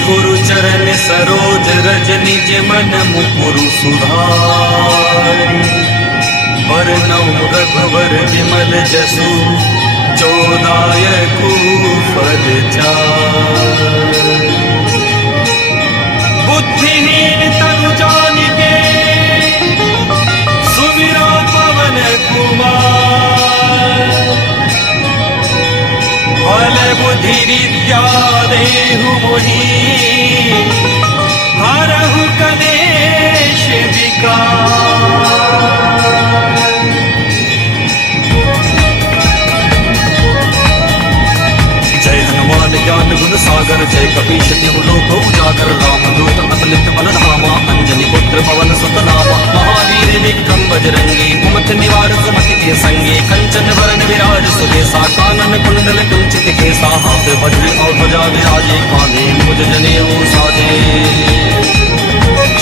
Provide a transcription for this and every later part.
गुरु चरण सरोज रज निज मन मुकुरु सुधारि। बरनउँ रघुवर विमल जसु चोदायक फल चारि। बुद्धिहीन तनु जानिके सुमिरो पवन कुमार। बल बुद्धि विद्या देहु मोहि हरहु कलेश विकार। जय हनुमान ज्ञान गुण सागर जय कपीश तिहु लोक उजागर। रामदूत अतुलित बल धामा अंजनी पुत्र पवन सुत नामा। महावीर विक्रम बजरंगी कुमति निवार सुमति के संगी। कंचन वरण विराज सुबेसा कानन कुंडल कुंचित केसा। हाथ वज्र और ध्वजा विराजे कांधे मुझ जनेऊ साजे।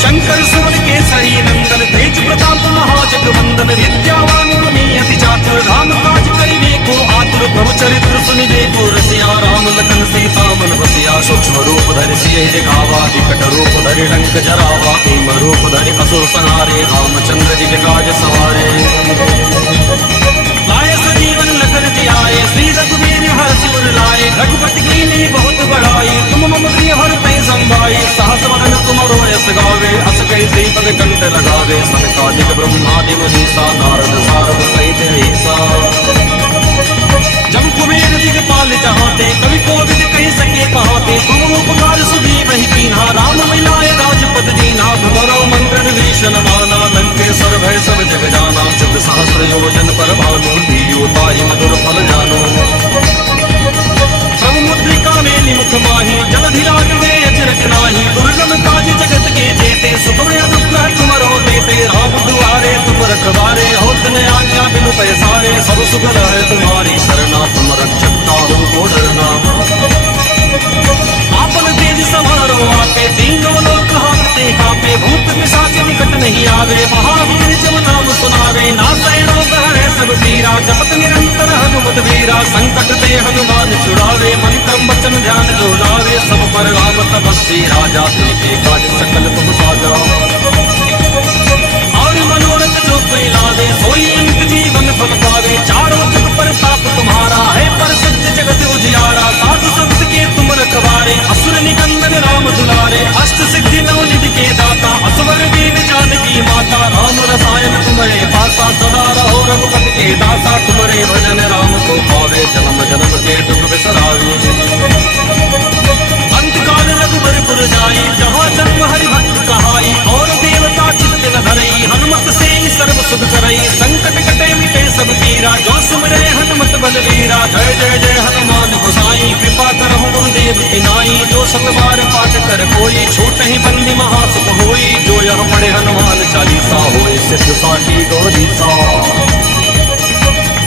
शंकर सुवन केसरी नंदन तेज प्रताप महाजगवंदन। विद्यावान गुणी अति चातुर राम काज करिबे को आतुर। प्रभु चरित्र सुनिबे को रसिया राम लखन सीता मन बसिया। सूक्ष्म रूप धरि सियहि दिखावा विकट रूप धरि लंक जरावा। भीम रूप धरि असुर संहारे रामचंद्र जी के काज सवारे। लाए सजीवन लखन जियाए श्री रघुवीर हर्षि उर लाए। रघुपति कीन्ही बहुत बड़ाई तुम मम प्रिय भरते संभाई। सहस वदन तुमरो यस गावे अस कहि श्रीपद कंठ लगावे। सनकादिक ब्रह्मादि मुनीसा नारद सारद सहित ऐसा। जब कुबेर दिगपाल चाहते कवि कोविद कहि सके कहाते। तुम उपकार सुग्रीव ही कीन्हा राम मिलाए राजपद दीन्हा। भवरो मंत्र विभीषण माना लंकेश्वर भय सब जग जाना। जुग सहस्र योजन पर भानु लील्योताहि मधुर फल जानो। प्रभु मुद्रिका मेलि मुख माहि जलधि लांघवे अचरज नाहि। दुर्गम काज जगत के जेते सुगम अनुग्रह तुमरो देते। राम दुआरे तुम रखवारे होत न आज्ञा बिनु पैसारे। सब सुख है तुम्हारी शरणा तुम रक्षक काहू को डरना। आपन तेज समारो आपे तीनों लोक हांकते कांपे। भूत पिशाच निकट नहीं आवे महावीर जब नाम सुनावे। नासै रोग हरै सब पीरा जपत निरंतर हनुमत वीरा। संकट ते हनुमान छुड़ावे मन क्रम वचन ध्यान जो लावे। सब पर राम तपस्वी राजा देखे काज सकल तुम साजा। और मनोरथ जो कोई लावे सोई अंत जीवन फल पावे। चारों जुग प्रताप तुम्हारा है प्रसिद्ध जगत उजियारा। साधु संत के तुम रखवारे असुर निकंदन राम दुलारे। अष्ट सिद्धि नौ निधि के दाता असवर दीन जानकी माता। राम रसायन तुम्हारे पासा सदा रहो रघुपति के दासा। तुम्हारे भजन राम को पावे जन्म जन्म के दुख बिसरावे। अंतकाल रघुबर पुर जाई जहाँ जन्म हरि भक्त कहाई। और देवता चित्त न धरई हनुमत से सर्व सुख करई। संकट कटे मिटे सब पीरा जो सुमिरै हनुमत बलवीरा। जय जय जय हनुमान गोसाई कृपा करहु गुरुदेव की नाई। जो सतबार पाठ कर कोई छूटहि बंदी महासुख होई। जो यह पढ़े हनुमान चालीसा होय सिद्ध साखी गौरी सा।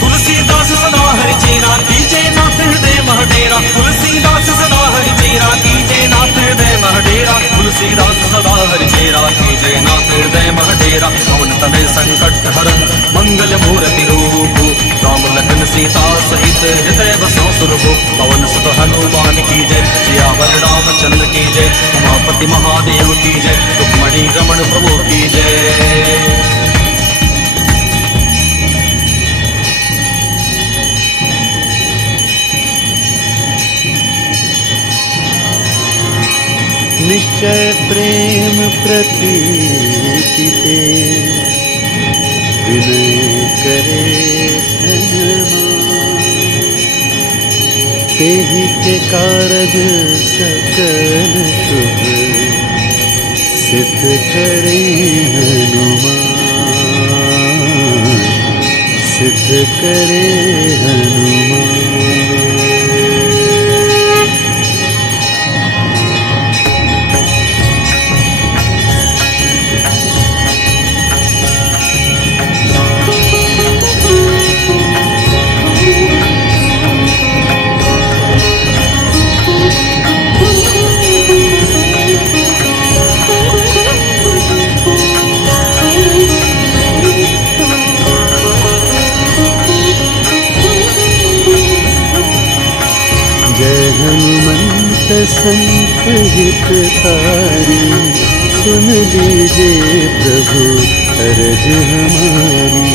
तुलसीदास सदा हरि चेरा कीजे नाथ हृदय मह डेरा। तुलसीदास सदा हरि चेरा कीजे नाथ हृदय मह डेरा। तुलसीदास सदा हरि चेरा कीजे नाथ हृदय मह डेरा। पवन तनय संकट हरन मंगल मूर्ति रूप। राम लखन सीता सहित हृदय बसौ सुरभु। पवन सुत हनुमान की जय सियावर रामचंद्र की जय। उमापति महादेव की जय रुक्मणी रमण प्रभु की जय। निश्चय प्रेम प्रतीति ते विनय करे धनमान। तेहि के कारज सकल शुभ सिद्ध करे हनुमान। सिद्ध करे हनुमान। जय हनुमंत संत हितकारी, सुन लीजिए प्रभु अर्ज हमारी।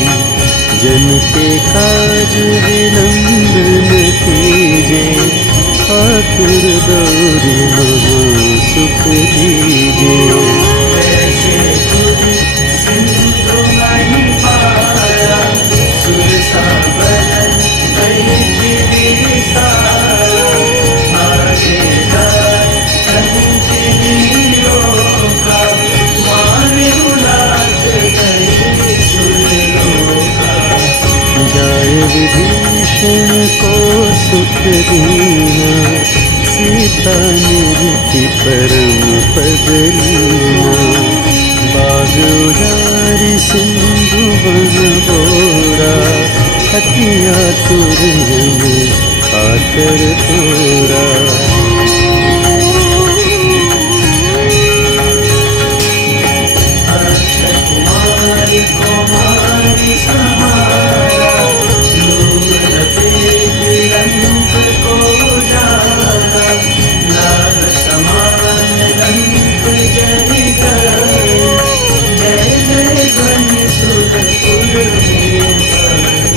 जन के काज विलंब न कीजिए, आतुर गौरी महा सुख दीजिए। ऐसे तुझ सिंधु नहीं पाया, सुरसा बदन कहीं सारा। आगे जाए अंजनी रोका, मान उलाट गई सुरलोका। जाय विभीषण को सुख दीना, सीता निरखी परम पद लीना। बाग उजारि सिंधु बन बोरा, अति आतुर हम आकर तोरा। कुमारी कुमारी समारा, दूर लपेट लंक को जाना। लाल समान लंक जरि गए, जय जय ध्वनि सुरपुर में पड़े।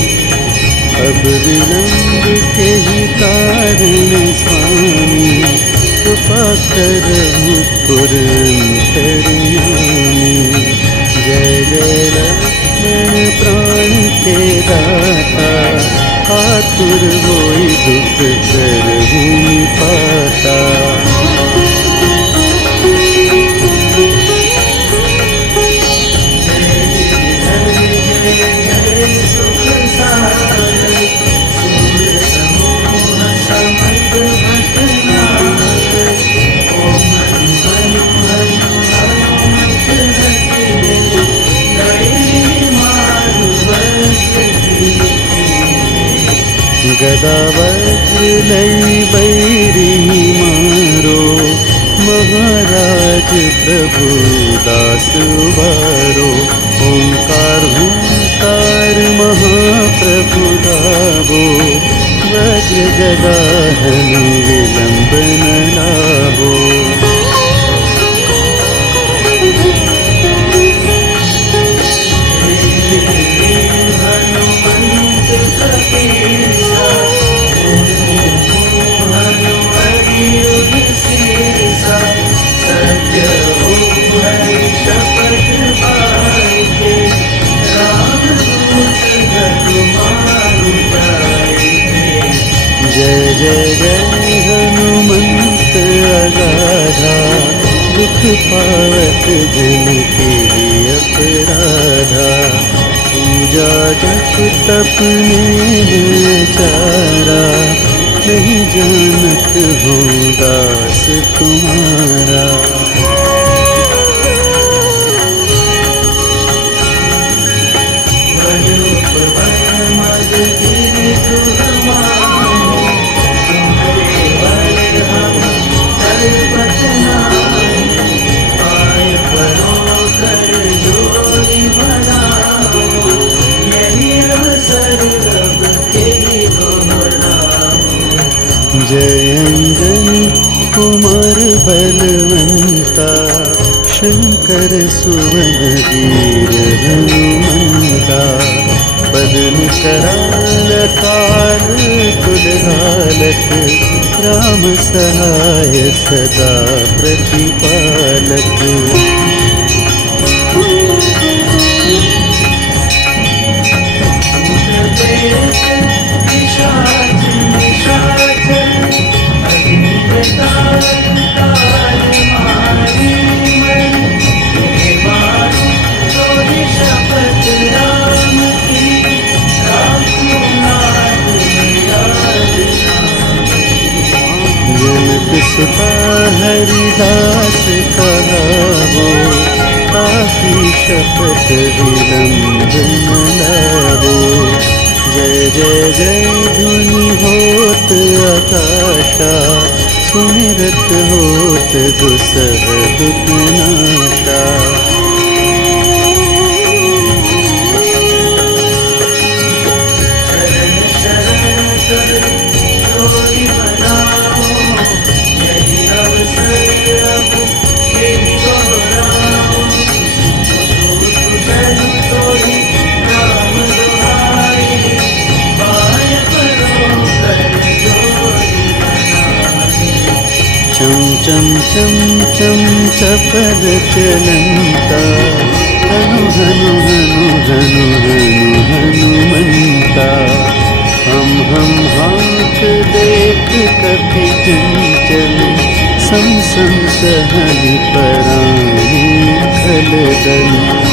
अब विलंब के ही कारण स्वामी, कृपा करहु पुर अंतर्यामी। जय जय लक्ष्मण प्राण के दाता, आतुर होई दुख करहु पाता। गदा वज्र लई बैरी मारो, महाराज प्रभु दास उबारो। ओंकार हुंकार महाप्रभु गावो, वज्र गदा हनु विलंब न लावो। जय जय जय हनुमंत अगाधा, दुख पावत जन के अपराधा। पूजा जप तप नेम चारा, नहीं जानत हो दास तुम्हारा। जय अंजनी कुमार बलवंता, शंकर सुवन वीर हनुमंता। बदन कराल काल कुलहालक, राम सहाय सदा प्रतिपालक। जनक सुता हरिदास कहावो, ताकि शपथ विलंब न लावो। जय जय जय धुनि होत आकाशा, सुमिरत होत दुसह दुख नाशा। शरण शरण कर जोरी बनाओ, चम चम चम चम चपल चलंता हनु हनु हनु हनु हनु हनुमंता हम हाँक देख कपि चंचल सम सम सहनि परानी खलदल